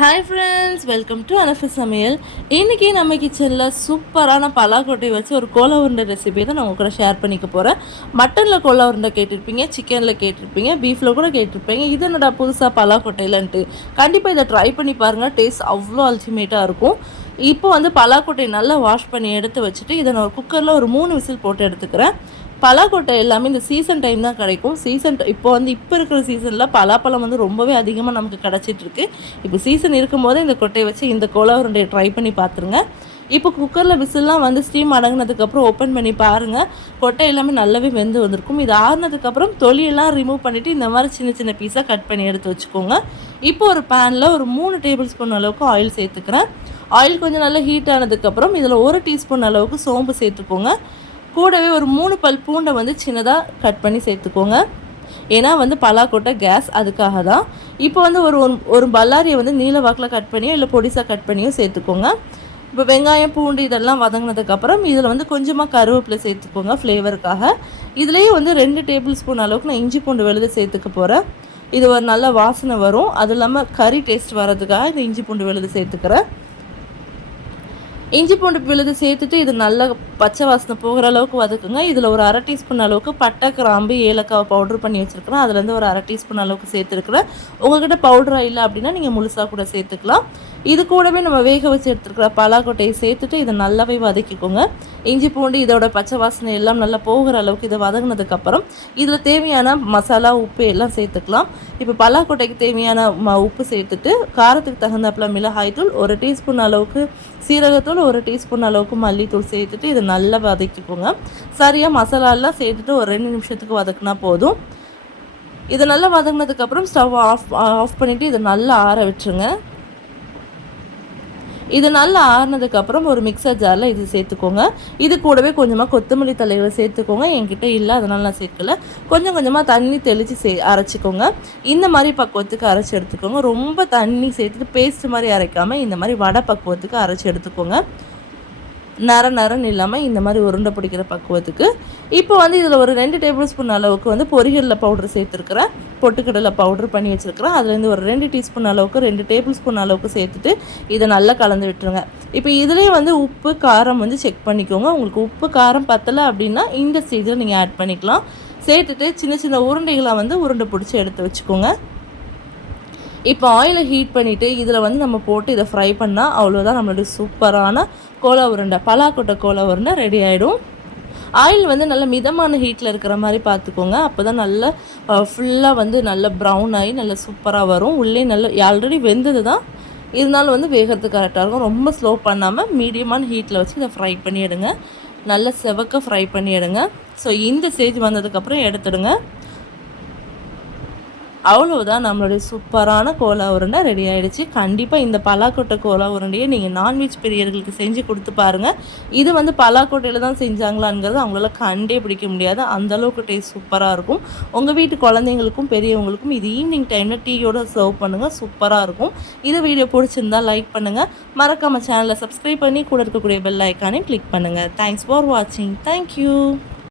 Hi friends welcome to Anafi சமையல் இன்றைக்கி நம்ம கிச்சனில் சூப்பரான பலாக்கொட்டை வச்சு ஒரு கோலா உருண்டை ரெசிபி தான் நான் உங்கள் கூட ஷேர் பண்ணிக்க போகிறேன் மட்டனில் கோலா உருண்டை கேட்டிருப்பீங்க சிக்கனில் கேட்டிருப்பீங்க பீஃபில் கூட கேட்டிருப்பீங்க. இது என்னடா புதுசாக பலாக்கொட்டையிலன்ட்டு கண்டிப்பாக இதை ட்ரை பண்ணி பாருங்கள் டேஸ்ட் அவ்வளோ அல்டிமேட்டாக இருக்கும். இப்போ வந்து பலாக்கொட்டையை நல்லா வாஷ் பண்ணி எடுத்து வச்சுட்டு இதை நான் ஒரு குக்கரில் ஒரு மூணு விசில் போட்டு எடுத்துக்கிறேன். பலாக்கொட்டை எல்லாமே இந்த சீசன் டைம் தான் கிடைக்கும். சீசன் இப்போ வந்து இப்போ இருக்கிற சீசனில் பலாப்பழம் வந்து ரொம்பவே அதிகமாக நமக்கு கிடச்சிட்ருக்கு இப்போ சீசன் இருக்கும்போது இந்த கொட்டையை வச்சு இந்த கோலா உருண்டையை ட்ரை பண்ணி பார்த்துருங்க இப்போ குக்கரில் விசில்லாம் வந்து ஸ்டீம் அடங்கினதுக்கப்புறம் ஓப்பன் பண்ணி பாருங்கள் கொட்டை எல்லாமே நல்லாவே வெந்து வந்திருக்கும். இது ஆறுனதுக்கப்புறம் தொலியெல்லாம் ரிமூவ் பண்ணிவிட்டு இந்த மாதிரி சின்ன சின்ன பீஸாக கட் பண்ணி எடுத்து வச்சுக்கோங்க. இப்போ ஒரு பேனில் ஒரு மூணு டேபிள் ஸ்பூன் அளவுக்கு ஆயில் சேர்த்துக்கிறேன். ஆயில் கொஞ்சம் நல்லா ஹீட் ஆனதுக்கப்புறம் இதில் ஒரு டீஸ்பூன் அளவுக்கு சோம்பு சேர்த்துக்கோங்க. கூடவே ஒரு மூணு பல் பூண்டை வந்து சின்னதாக கட் பண்ணி சேர்த்துக்கோங்க. ஏன்னா வந்து பலாக்கொட்டை கேஸ் அதுக்காக தான். இப்போ வந்து ஒரு ஒரு பல்லாரியை வந்து நீல வாக்கில் கட் பண்ணியோ இல்லை பொடிசாக கட் பண்ணியோ சேர்த்துக்கோங்க. இப்போ வெங்காயம் பூண்டு இதெல்லாம் வதங்கினதுக்கப்புறம் இதில் வந்து கொஞ்சமாக கருவேப்பிலை சேர்த்துக்கோங்க ஃப்ளேவருக்காக இதுலேயும் வந்து ரெண்டு டேபிள் ஸ்பூன் அளவுக்கு நான் இஞ்சி பூண்டு விழுது சேர்த்துக்க போகிறேன் இது ஒரு நல்ல வாசனை வரும். அது இல்லாமல் கறி டேஸ்ட் வர்றதுக்காக இந்த இஞ்சி பூண்டு விழுது சேர்த்துக்கிறேன். இஞ்சி பூண்டு விழுது சேர்த்துட்டு இது நல்லா பச்சை வாசனை போகிற அளவுக்கு வதக்குங்க. இதில் ஒரு அரை டீஸ்பூன் அளவுக்கு பட்டை கிராம்பு ஏலக்காய் பவுட்ரு பண்ணி வச்சுருக்கிறேன். அதுலேருந்து ஒரு அரை டீஸ்பூன் அளவுக்கு சேர்த்துருக்குறேன். உங்கள்கிட்ட பவுடராக இல்லை அப்படின்னா நீங்கள் முழுசாக கூட சேர்த்துக்கலாம். இது கூடவே நம்ம வேக வச்சு எடுத்துருக்கிற பலாக்கொட்டையை சேர்த்துட்டு இதை நல்லாவே வதக்கிக்கோங்க. இஞ்சி பூண்டு இதோட பச்சை வாசனை எல்லாம் நல்லா போகிற அளவுக்கு இதை வதங்கினதுக்கப்புறம் இதில் தேவையான மசாலா உப்பு எல்லாம் சேர்த்துக்கலாம். இப்போ பலாக்கொட்டைக்கு தேவையான ம உப்பு சேர்த்துட்டு காரத்துக்கு தகுந்தாப்பில் மிளகாய்த்தூள் ஒரு டீஸ்பூன் அளவுக்கு சீரகத்தூள் ஒரு டீஸ்பூன் அளவுக்கு மல்லித்தூள் சேர்த்துட்டு இதை நல்லா வதக்கிக்கோங்க. சரியாக மசாலாலாம் சேர்த்துட்டு ஒரு ரெண்டு நிமிஷத்துக்கு வதக்குனா போதும். இதை நல்லா வதங்கினதுக்கப்புறம் ஸ்டவ் ஆஃப் ஆஃப் பண்ணிவிட்டு இதை நல்லா ஆற விட்டுருங்க இது நல்லா ஆறுனதுக்கப்புறம் ஒரு மிக்சர் ஜாரில் இது சேர்த்துக்கோங்க. இது கூடவே கொஞ்சமாக கொத்தமல்லி தலைகளை சேர்த்துக்கோங்க. என்கிட்ட இல்லை அதனால் நான் சேர்க்கல. கொஞ்சம் கொஞ்சமாக தண்ணி தெளித்து சே அரைச்சிக்கோங்க. இந்த மாதிரி பக்குவத்துக்கு அரைச்சி எடுத்துக்கோங்க. ரொம்ப தண்ணி சேர்த்துட்டு பேஸ்ட் மாதிரி அரைக்காமல் இந்த மாதிரி வடை பக்குவத்துக்கு அரைச்சி எடுத்துக்கோங்க. நர நரன்னு இல்லாமல் இந்த மாதிரி உருண்டை பிடிக்கிற பக்குவத்துக்கு. இப்போ வந்து இதில் ஒரு ரெண்டு டேபிள் ஸ்பூன் அளவுக்கு வந்து பொரிகளில் பவுடர் சேர்த்துருக்குறேன் பொட்டுக்கடலை பவுடர் பண்ணி வச்சுருக்கிறேன். அதுலேருந்து ஒரு ரெண்டு டீஸ்பூன் அளவுக்கு ரெண்டு டேபிள் ஸ்பூன் அளவுக்கு சேர்த்துட்டு இதை நல்லா கலந்து விட்டுருங்க. இப்போ இதுலேயே வந்து உப்பு காரம் வந்து செக் பண்ணிக்கோங்க. உங்களுக்கு உப்பு காரம் பத்தலை அப்படின்னா இந்த ஸ்டேஜில் நீங்கள் ஆட் பண்ணிக்கலாம். சேர்த்துட்டு சின்ன சின்ன உருண்டைகளாக வந்து உருண்டை பிடிச்சி எடுத்து வச்சுக்கோங்க. இப்போ ஆயிலை ஹீட் பண்ணிவிட்டு இதில் வந்து நம்ம போட்டு இதை ஃப்ரை பண்ணால் அவ்வளோதான் நம்மளுடைய சூப்பரான கோலா உருண்டை பலாக்கொட்டை கோலா உருண்டை ரெடி ஆகிடும் ஆயில் வந்து நல்ல மிதமான ஹீட்டில் இருக்கிற மாதிரி பார்த்துக்கோங்க. அப்போ தான் நல்லா ஃபுல்லாக வந்து நல்ல ப்ரௌன் ஆகி நல்ல சூப்பராக வரும். உள்ளே நல்ல ஆல்ரெடி வெந்தது தான் இருந்தாலும் வந்து வேகிறதுக்கு கரெக்டாக இருக்கும். ரொம்ப ஸ்லோ பண்ணாமல் மீடியமான ஹீட்டில் வச்சு இதை ஃப்ரை பண்ணி எடுங்க. நல்ல செவக்க ஃப்ரை பண்ணி எடுங்க. ஸோ இந்த ஸ்டேஜ் வந்ததுக்கப்புறம் எடுத்துடுங்க. அவ்வளோதான் நம்மளுடைய சூப்பரான கோலா உருண்டை ரெடி ஆகிடுச்சு கண்டிப்பாக இந்த பலாக்கொட்டை கோலா உருண்டையை நீங்கள் நான்வெஜ் பிரியர்களுக்கு செஞ்சு கொடுத்து பாருங்கள் இது வந்து பலாக்கொட்டையில் தான் செஞ்சாங்களாங்கிறது அவங்களால கண்டே பிடிக்க முடியாது. அந்தளவுக்கு டேஸ்ட் சூப்பராக இருக்கும். உங்கள் வீட்டு குழந்தைங்களுக்கும் பெரியவங்களுக்கும் இது ஈவினிங் டைமில் டீயோடு சர்வ் பண்ணுங்கள் சூப்பராக இருக்கும். இது வீடியோ பிடிச்சிருந்தா லைக் பண்ணுங்கள் மறக்காமல் சேனலை சப்ஸ்கிரைப் பண்ணி கூட இருக்கக்கூடிய பெல் ஐக்கானையும் கிளிக் பண்ணுங்கள் தேங்க்ஸ் ஃபார் வாட்சிங் தேங்க்யூ